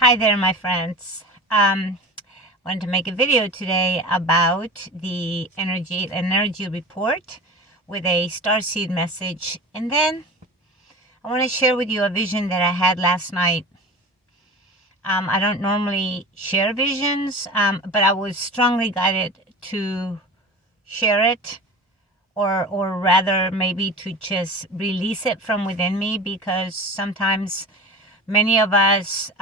Hi there, my friends. Wanted to make a video today about the energy report with a starseed message, and then I want to share with you a vision that I had last night. I don't normally share visions, but I was strongly guided to share it, or rather maybe to just release it from within me, because sometimes many of us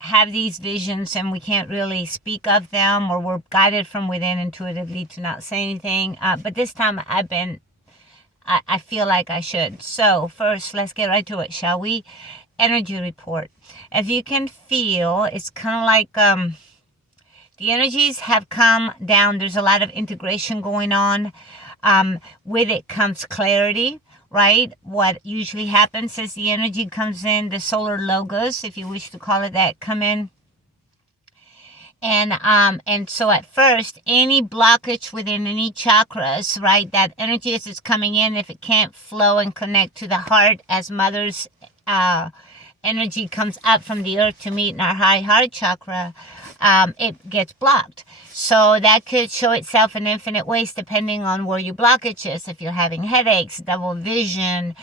have these visions and we can't really speak of them, or we're guided from within intuitively to not say anything. But this time I feel like I should. So first, let's get right to it, shall we? Energy report. As you can feel, it's kind of like the energies have come down. There's a lot of integration going on. With it comes clarity. Right? What usually happens is the energy comes in, the solar logos, if you wish to call it that, come in. And so at first, any blockage within any chakras, right, that energy as it's coming in, if it can't flow and connect to the heart as mother's energy comes up from the earth to meet in our high heart chakra, it gets blocked. So that could show itself in infinite ways depending on where your blockage is. If you're having headaches, double vision,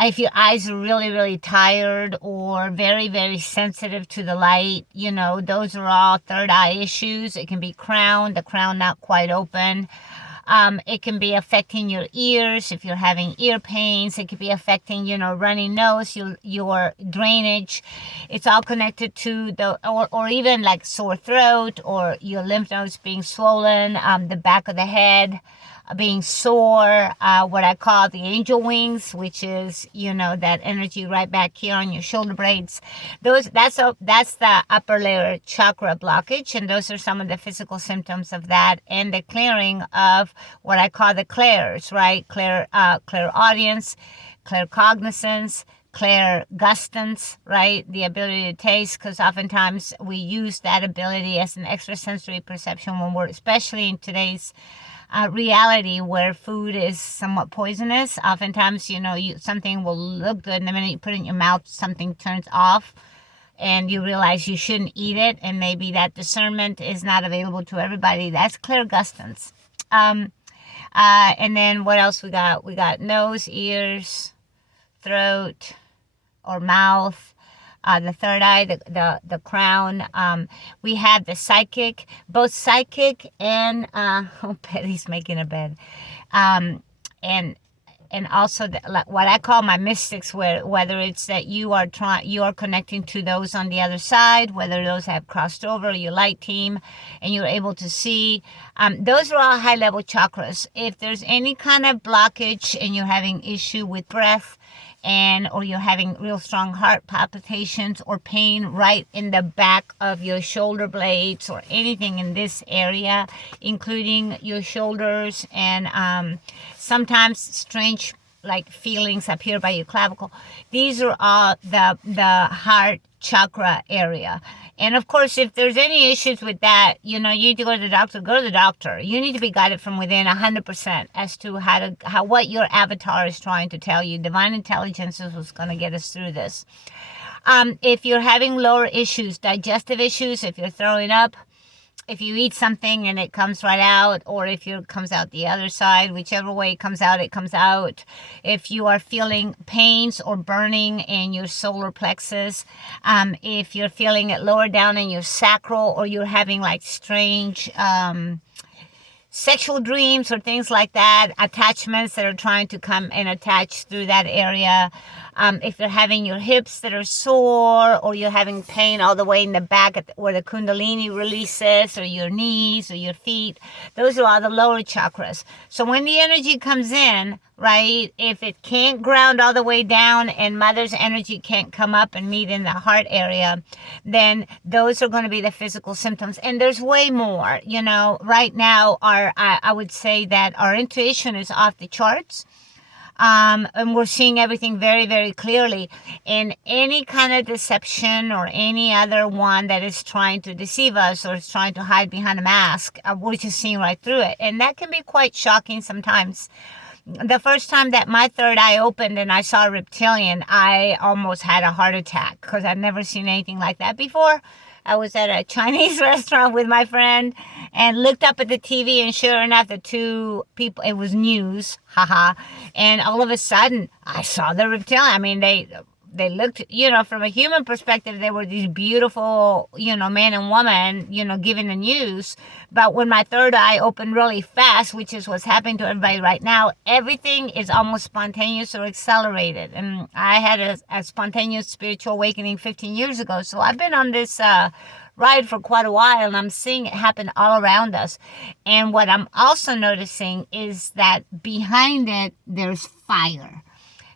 if your eyes are really, really tired or very, very sensitive to the light, those are all third eye issues. It can be the crown not quite open. It can be affecting your ears if you're having ear pains. It could be affecting, runny nose, your drainage. It's all connected to or even like sore throat, or your lymph nodes being swollen, the back of the head being sore, what I call the angel wings, which is, that energy right back here on your shoulder blades. That's the upper layer chakra blockage, and those are some of the physical symptoms of that, and the clearing of what I call the clairs, right? Clairaudience, claircognizance, clairgustance, right? The ability to taste, because oftentimes we use that ability as an extrasensory perception when we're, especially in today's reality where food is somewhat poisonous. Oftentimes, something will look good, and the minute you put it in your mouth, something turns off, and you realize you shouldn't eat it, and maybe that discernment is not available to everybody. That's clairgustance. And then what else we got? We got nose, ears, throat, or mouth. The third eye, the crown. We have the psychic, both psychic and Betty's making a bed, and also what I call my mystics, whether it's that you are connecting to those on the other side, whether those have crossed over your light team, and you're able to see. Those are all high level chakras. If there's any kind of blockage and you're having issue with breath, or you're having real strong heart palpitations or pain right in the back of your shoulder blades, or anything in this area, including your shoulders, and sometimes strange like feelings up here by your clavicle, these are all the heart chakra area. And of course, if there's any issues with that, you need to go to the doctor. Go to the doctor. You need to be guided from within 100% as to what your avatar is trying to tell you. Divine intelligence is what's going to get us through this. If you're having lower issues, digestive issues, if you're throwing up, if you eat something and it comes right out, or if it comes out the other side, whichever way it comes out, it comes out. If you are feeling pains or burning in your solar plexus, if you're feeling it lower down in your sacral, or you're having like strange sexual dreams or things like that, attachments that are trying to come and attach through that area. If you're having your hips that are sore, or you're having pain all the way in the back where the kundalini releases, or your knees or your feet, those are all the lower chakras. So when the energy comes in, right, if it can't ground all the way down and mother's energy can't come up and meet in the heart area, then those are going to be the physical symptoms. And there's way more. Right now I would say that our intuition is off the charts. And we're seeing everything very, very clearly. And any kind of deception or any other one that is trying to deceive us or is trying to hide behind a mask, we're just seeing right through it. And that can be quite shocking sometimes. The first time that my third eye opened and I saw a reptilian, I almost had a heart attack because I'd never seen anything like that before. I was at a Chinese restaurant with my friend and looked up at the TV, and sure enough, the two people, it was news, haha, and all of a sudden, I saw the reptilian. I mean, they looked, from a human perspective, they were these beautiful, man and woman, giving the news. But when my third eye opened really fast, which is what's happening to everybody right now, everything is almost spontaneous or accelerated. And I had a spontaneous spiritual awakening 15 years ago. So I've been on this ride for quite a while, and I'm seeing it happen all around us. And what I'm also noticing is that behind it, there's fire.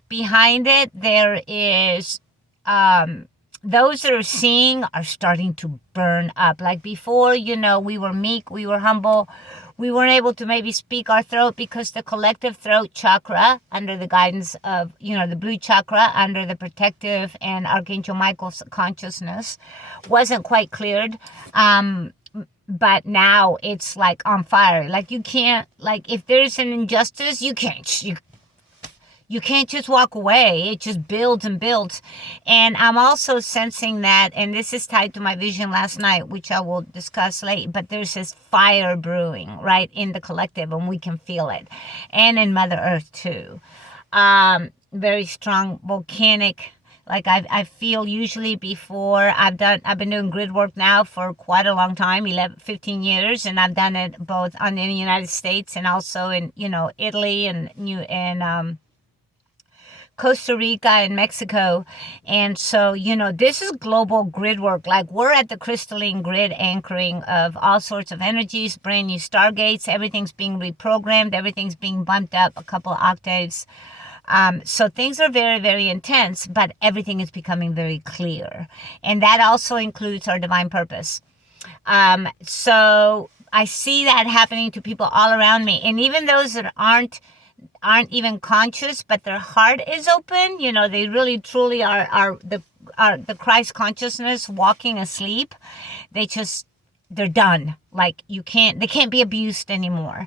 Behind it, there is, those that are seeing are starting to burn up. Like before, we were meek, we were humble. We weren't able to maybe speak our throat because the collective throat chakra, under the guidance of, the blue chakra, under the protective and Archangel Michael's consciousness, wasn't quite cleared. But now it's like on fire. Like you can't, like if there's an injustice, you can't just walk away. It just builds and builds. And I'm also sensing that, and this is tied to my vision last night, which I will discuss later, but there's this fire brewing, right, in the collective, and we can feel it. And in Mother Earth, too. Very strong volcanic, like I feel usually before I've been doing grid work now for quite a long time, 15 years, and I've done it both in the United States and also in, Italy and Costa Rica and Mexico. And so, this is global grid work. Like we're at the crystalline grid anchoring of all sorts of energies, brand new stargates, everything's being reprogrammed, everything's being bumped up a couple of octaves. So things are very, very intense, but everything is becoming very clear. And that also includes our divine purpose. So I see that happening to people all around me. And even those that aren't even conscious, but their heart is open. They really truly are the Christ consciousness walking asleep. They're done. Like they can't be abused anymore.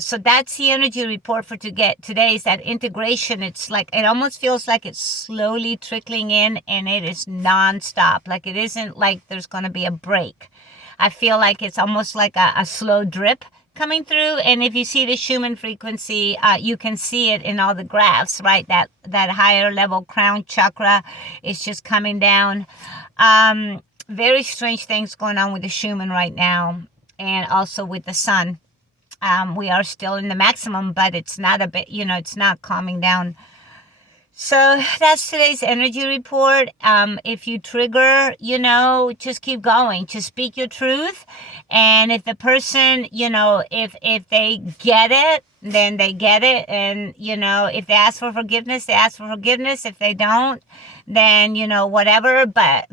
So that's the energy report for today is that integration. It's like, it almost feels like it's slowly trickling in, and it is nonstop. Like it isn't like there's going to be a break. I feel like it's almost like a slow drip coming through. And if you see the Schumann frequency, you can see it in all the graphs, right? That higher level crown chakra is just coming down. Very strange things going on with the Schumann right now, and also with the sun. We are still in the maximum, but it's not it's not calming down. So that's today's energy report. If you trigger, just keep going. Just speak your truth. And if the person, if they get it, then they get it. And, if they ask for forgiveness, they ask for forgiveness. If they don't, then, whatever. But,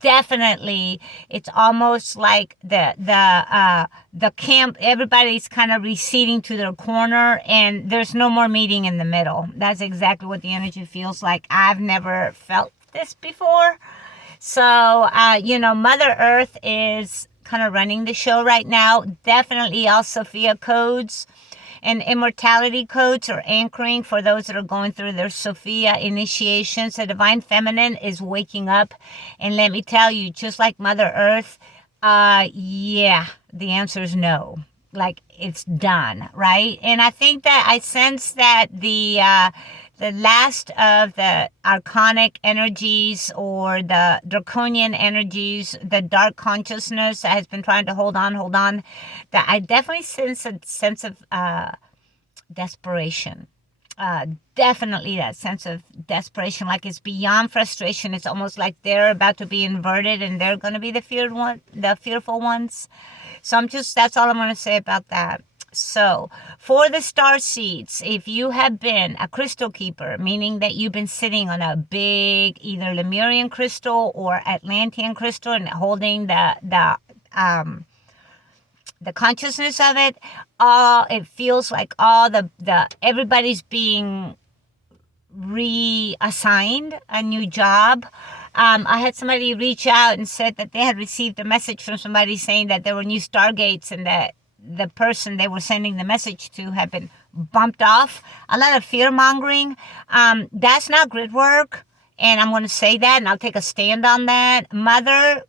definitely it's almost like the camp, everybody's kind of receding to their corner, and there's no more meeting in the middle. That's exactly what the energy feels like. I've never felt this before. So, Mother Earth is kind of running the show right now. Definitely all Sophia codes and immortality codes are anchoring for those that are going through their Sophia initiations. The divine feminine is waking up. And let me tell you, just like Mother Earth, the answer is no. Like, it's done, right? And I think that I sense that the last of the archonic energies, or the draconian energies, the dark consciousness that has been trying to hold on, that I definitely sense a sense of desperation. Definitely that sense of desperation, like it's beyond frustration. It's almost like they're about to be inverted, and they're going to be the fearful ones. So that's all I'm going to say about that. So for the star seeds, if you have been a crystal keeper, meaning that you've been sitting on a big either Lemurian crystal or Atlantean crystal and holding the consciousness of it, it feels like all the everybody's being reassigned a new job. I had somebody reach out and said that they had received a message from somebody saying that there were new stargates, and that the person they were sending the message to have been bumped off. A lot of fear mongering. That's not grid work. And I'm going to say that, and I'll take a stand on that. Mother,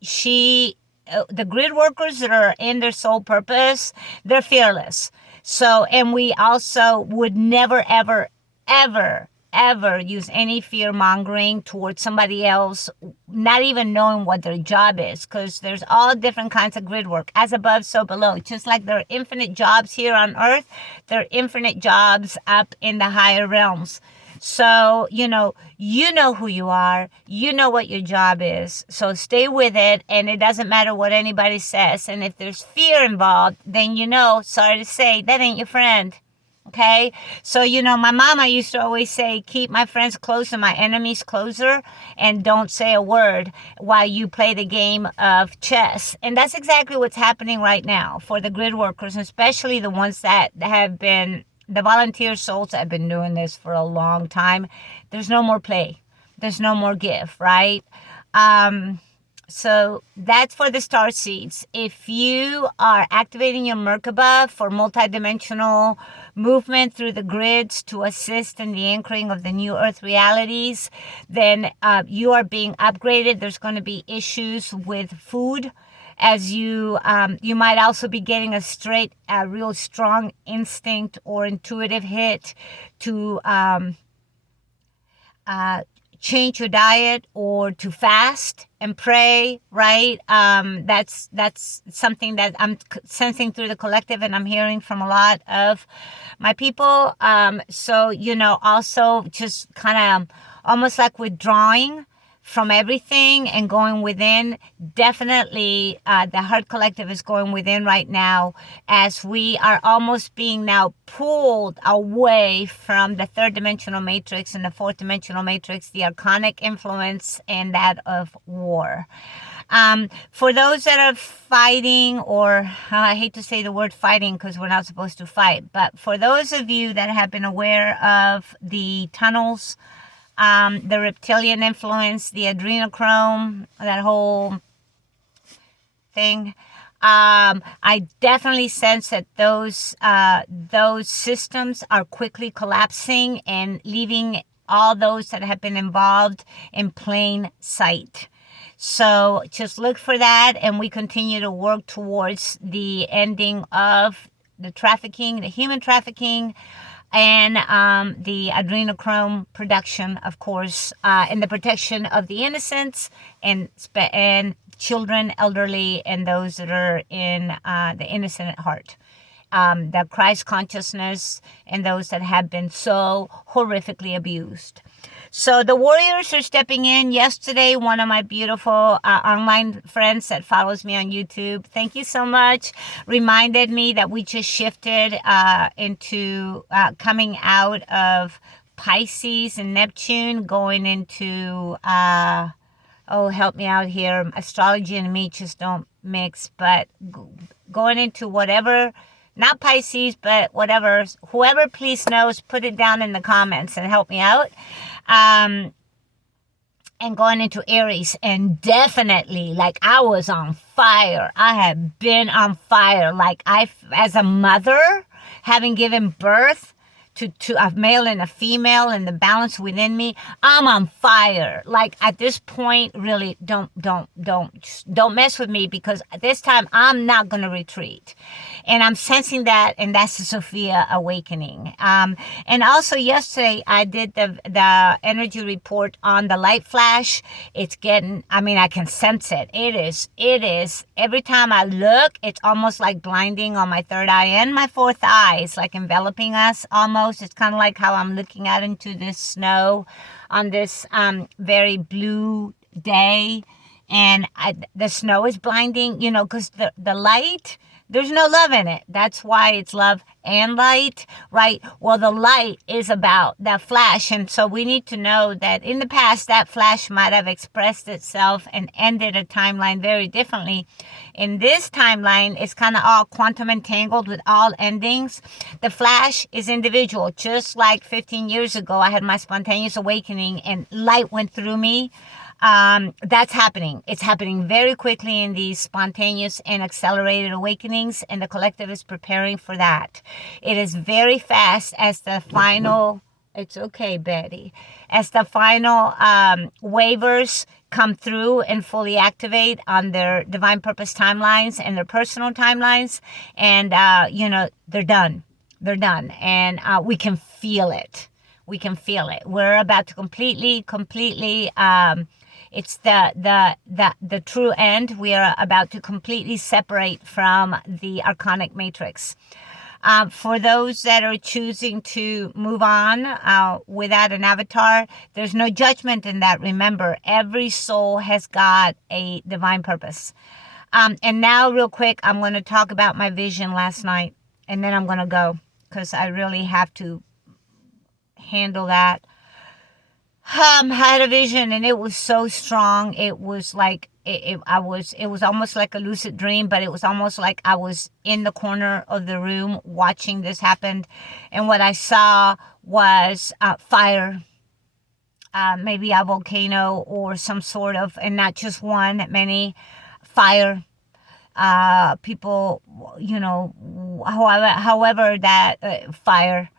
the grid workers that are in their soul purpose, they're fearless. So, and we also would never, ever, ever, ever use any fear mongering towards somebody else, not even knowing what their job is, because there's all different kinds of grid work, as above, so below. Just like there are infinite jobs here on earth, there are infinite jobs up in the higher realms. So, you know who you are, you know what your job is, so stay with it, and it doesn't matter what anybody says. And if there's fear involved, then sorry to say, that ain't your friend. Okay? So, my mama used to always say, keep my friends close and my enemies closer, and don't say a word while you play the game of chess. And that's exactly what's happening right now for the grid workers, especially the ones that have been the volunteer souls that have been doing this for a long time. There's no more play. There's no more give, right? So that's for the star seeds. If you are activating your Merkaba for multidimensional movement through the grids to assist in the anchoring of the new earth realities, then you are being upgraded. There's going to be issues with food, as you might also be getting a real strong instinct or intuitive hit to change your diet or to fast and pray, right? That's something that I'm sensing through the collective, and I'm hearing from a lot of my people. So, also just kind of almost like withdrawing from everything and going within. Definitely the Heart Collective is going within right now, as we are almost being now pulled away from the third dimensional matrix and the fourth dimensional matrix, the archonic influence, and that of war. For those that are fighting, or I hate to say the word fighting because we're not supposed to fight, but for those of you that have been aware of the tunnels, the reptilian influence, the adrenochrome, that whole thing, I definitely sense that those systems are quickly collapsing and leaving all those that have been involved in plain sight. So just look for that, and we continue to work towards the ending of the trafficking, the human trafficking, and the adrenochrome production, of course, and the protection of the innocents and children, elderly, and those that are in the innocent at heart. The Christ consciousness, and those that have been so horrifically abused. So the warriors are stepping in. Yesterday, one of my beautiful online friends that follows me on YouTube, thank you so much, reminded me that we just shifted into coming out of Pisces and Neptune, going into, help me out here, astrology and me just don't mix, but going into whatever, not Pisces, but whatever, whoever please knows, put it down in the comments and help me out. And going into Aries, and definitely, like, I was on fire. I have been on fire. Like, as a mother, having given birth to a male and a female, and the balance within me, I'm on fire. Like, at this point, really, don't mess with me, because this time I'm not going to retreat. And I'm sensing that, and that's the Sophia awakening. And also yesterday, I did the energy report on the light flash. It's getting, I can sense it. It is, every time I look, it's almost like blinding on my third eye and my fourth eye. It's like enveloping us almost. It's kind of like how I'm looking out into this snow on this very blue day. And the snow is blinding, because the light, there's no love in it. That's why it's love and light, right? Well, the light is about that flash. And so we need to know that in the past, that flash might have expressed itself and ended a timeline very differently. In this timeline, it's kind of all quantum entangled with all endings. The flash is individual. Just like 15 years ago, I had my spontaneous awakening and light went through me. That's happening. It's happening very quickly in these spontaneous and accelerated awakenings, and the collective is preparing for that. It is very fast as the final, it's okay, Betty, as the final waivers come through and fully activate on their divine purpose timelines and their personal timelines. And, they're done. They're done. And we can feel it. We can feel it. We're about to completely, it's the true end. We are about to completely separate from the archonic matrix. For those that are choosing to move on without an avatar, there's no judgment in that. Remember, every soul has got a divine purpose. And now, real quick, I'm going to talk about my vision last night, and then I'm going to go because I really have to handle that. I had a vision, and it was so strong. It was like it was almost like a lucid dream, but it was almost like I was in the corner of the room watching this happen. And what I saw was fire, maybe a volcano or some sort of, and not just one, many fire. People, however that fire,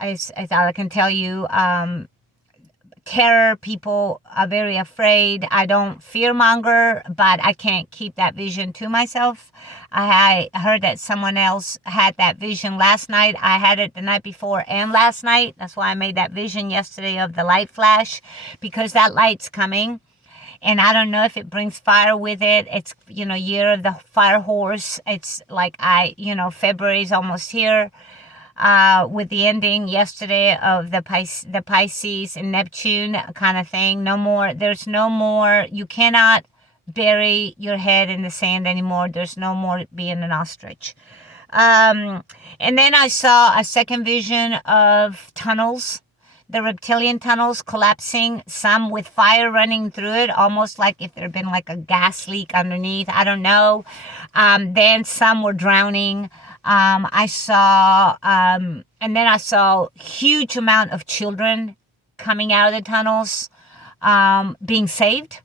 as I can tell you, terror. People are very afraid. I don't fearmonger, but I can't keep that vision to myself. I heard that someone else had that vision last night. I had it the night before and last night. That's why I made that vision yesterday of the light flash, because that light's coming. And I don't know if it brings fire with it. It's, year of the fire horse. It's like February is almost here. With the ending yesterday of the Pisces and Neptune kind of thing. No more. There's no more. You cannot bury your head in the sand anymore. There's no more being an ostrich. And then I saw a second vision of tunnels, the reptilian tunnels collapsing, some with fire running through it, almost like if there had been like a gas leak underneath. I don't know. Then some were drowning. I saw, and then I saw huge amount of children coming out of the tunnels, being saved.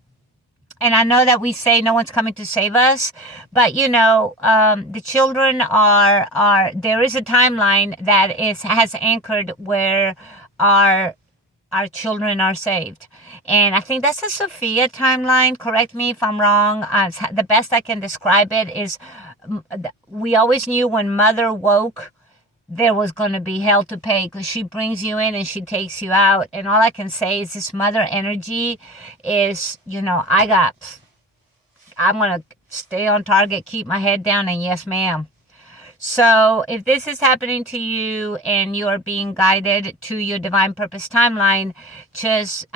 And I know that we say no one's coming to save us, but the children are, there is a timeline that has anchored where our children are saved. And I think that's a Sophia timeline. Correct me if I'm wrong. The best I can describe it is, we always knew when mother woke, there was going to be hell to pay, because she brings you in and she takes you out. And all I can say is this mother energy is, I'm going to stay on target, keep my head down, and yes, ma'am. So if this is happening to you and you are being guided to your divine purpose timeline, just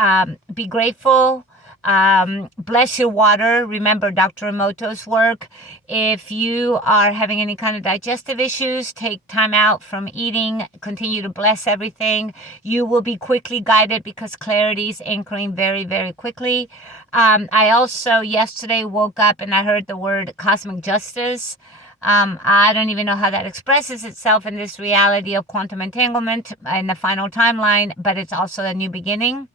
be grateful. Bless your water. Remember Dr. Emoto's work. If you are having any kind of digestive issues, take time out from eating. Continue to bless everything. You will be quickly guided, because clarity is anchoring very, very quickly. I also yesterday woke up and I heard the word cosmic justice. I don't even know how that expresses itself in this reality of quantum entanglement in the final timeline, but it's also a new beginning.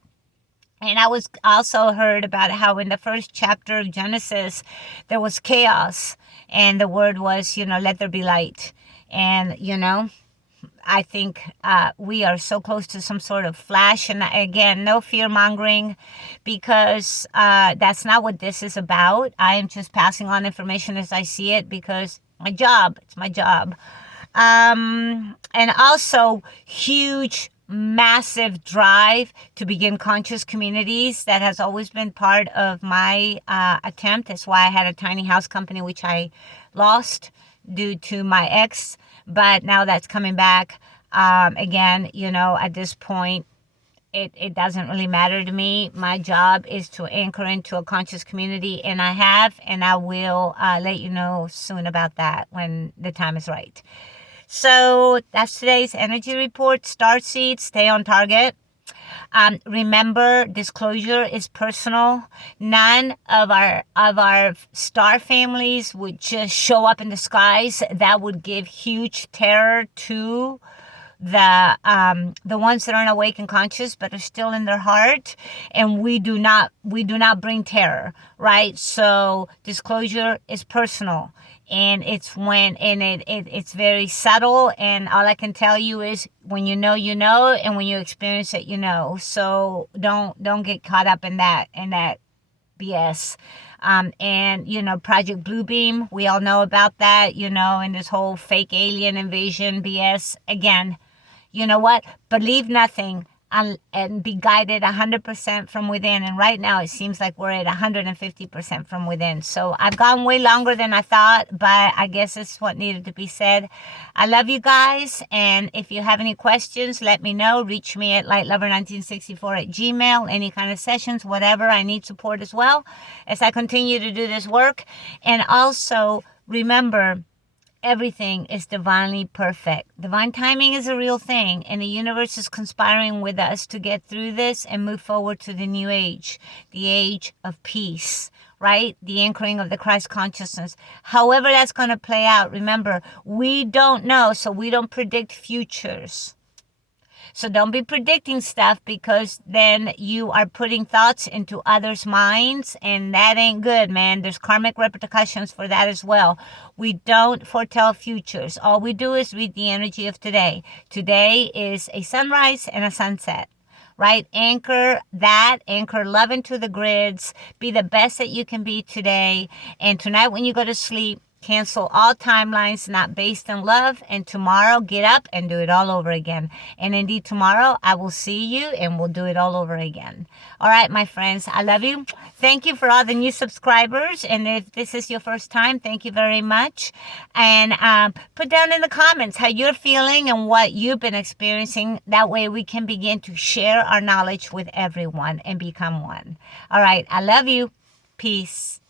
And I was also heard about how in the first chapter of Genesis, there was chaos. And the word was, let there be light. And, I think we are so close to some sort of flash. And again, no fear mongering, because that's not what this is about. I am just passing on information as I see it, because it's my job. And also huge, massive drive to begin conscious communities. That has always been part of my attempt. That's why I had a tiny house company, which I lost due to my ex, but now that's coming back. Again, at this point, it doesn't really matter to me. My job is to anchor into a conscious community, and I will let you know soon about that when the time is right. So that's today's energy report. Starseed, stay on target. Remember, disclosure is personal. None of our star families would just show up in the skies. That would give huge terror to the ones that aren't awake and conscious but are still in their heart, and we do not bring terror, right? So disclosure is personal, and it's it's very subtle, and all I can tell you is when you know, and when you experience it, so don't get caught up in that BS. And Project Bluebeam, we all know about that, and this whole fake alien invasion BS. Again, you know what? Believe nothing and be guided 100% from within. And right now it seems like we're at 150% from within. So I've gone way longer than I thought, but I guess it's what needed to be said. I love you guys. And if you have any questions, let me know. Reach me at lightlover1964@gmail. Any kind of sessions, whatever. I need support as well as I continue to do this work. And also remember, everything is divinely perfect. Divine timing is a real thing, and the universe is conspiring with us to get through this and move forward to the new age, the age of peace, right? The anchoring of the Christ consciousness. However that's going to play out, remember, we don't know, so we don't predict futures. So don't be predicting stuff, because then you are putting thoughts into others' minds, and that ain't good, man. There's karmic repercussions for that as well. We don't foretell futures. All we do is read the energy of today. Today is a sunrise and a sunset, right? Anchor love into the grids. Be the best that you can be today. And tonight when you go to sleep, cancel all timelines not based in love, and tomorrow get up and do it all over again. And indeed, tomorrow I will see you and we'll do it all over again. All right, my friends, I love you. Thank you for all the new subscribers. And if this is your first time, thank you very much. And put down in the comments how you're feeling and what you've been experiencing. That way we can begin to share our knowledge with everyone and become one. All right, I love you. Peace.